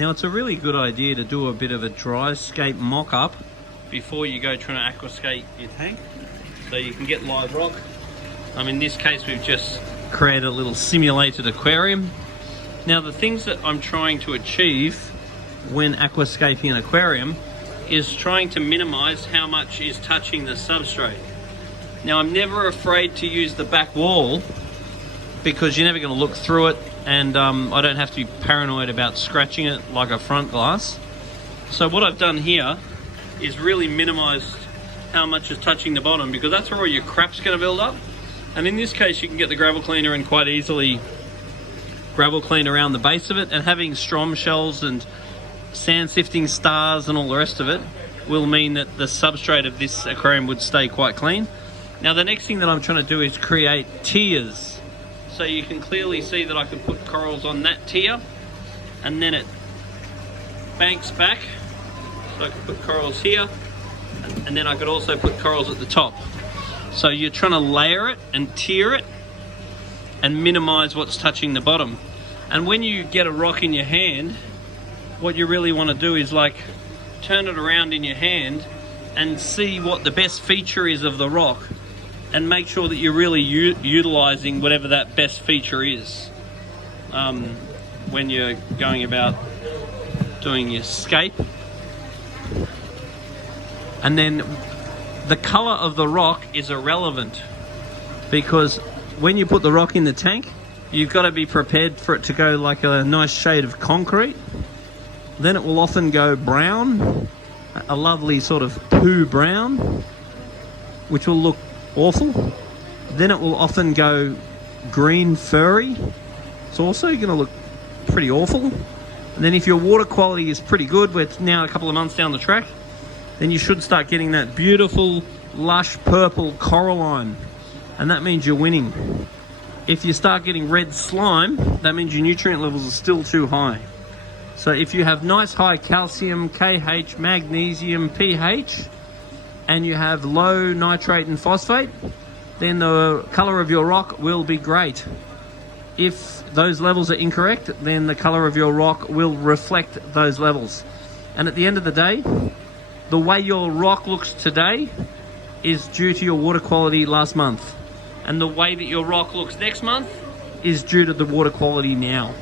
Now it's a really good idea to do a bit of a dry scape mock-up before you go trying to aquascape your tank, so you can get live rock. In this case we've just created a little simulated aquarium. Now the things that I'm trying to achieve when aquascaping an aquarium is trying to minimize how much is touching the substrate. Now I'm never afraid to use the back wall because you're never going to look through it, and I don't have to be paranoid about scratching it like a front glass. So what I've done here is really minimized how much is touching the bottom, because that's where all your crap's going to build up. And in this case you can get the gravel cleaner and quite easily gravel clean around the base of it, and having strom shells and sand sifting stars and all the rest of it will mean that the substrate of this aquarium would stay quite clean. Now the next thing that I'm trying to do is create tiers. So you can clearly see that I could put corals on that tier and then it banks back. So I could put corals here, and then I could also put corals at the top. So you're trying to layer it and tier it and minimize what's touching the bottom. And when you get a rock in your hand, what you really want to do is like turn it around in your hand and see what the best feature is of the rock, and make sure that you're really utilizing whatever that best feature is when you're going about doing your scape. And then the color of the rock is irrelevant, because when you put the rock in the tank, you've got to be prepared for it to go like a nice shade of concrete. Then it will often go brown, a lovely sort of poo brown, which will look awful. Then it will often go green furry. It's also going to look pretty awful. And then if your water quality is pretty good, we're now a couple of months down the track, then you should start getting that beautiful lush purple coralline, and that means you're winning. If you start getting red slime, that means your nutrient levels are still too high. So if you have nice high calcium, KH, magnesium, pH, and you have low nitrate and phosphate, then the color of your rock will be great. If those levels are incorrect, then the color of your rock will reflect those levels. And at the end of the day, the way your rock looks today is due to your water quality last month. And the way that your rock looks next month is due to the water quality now.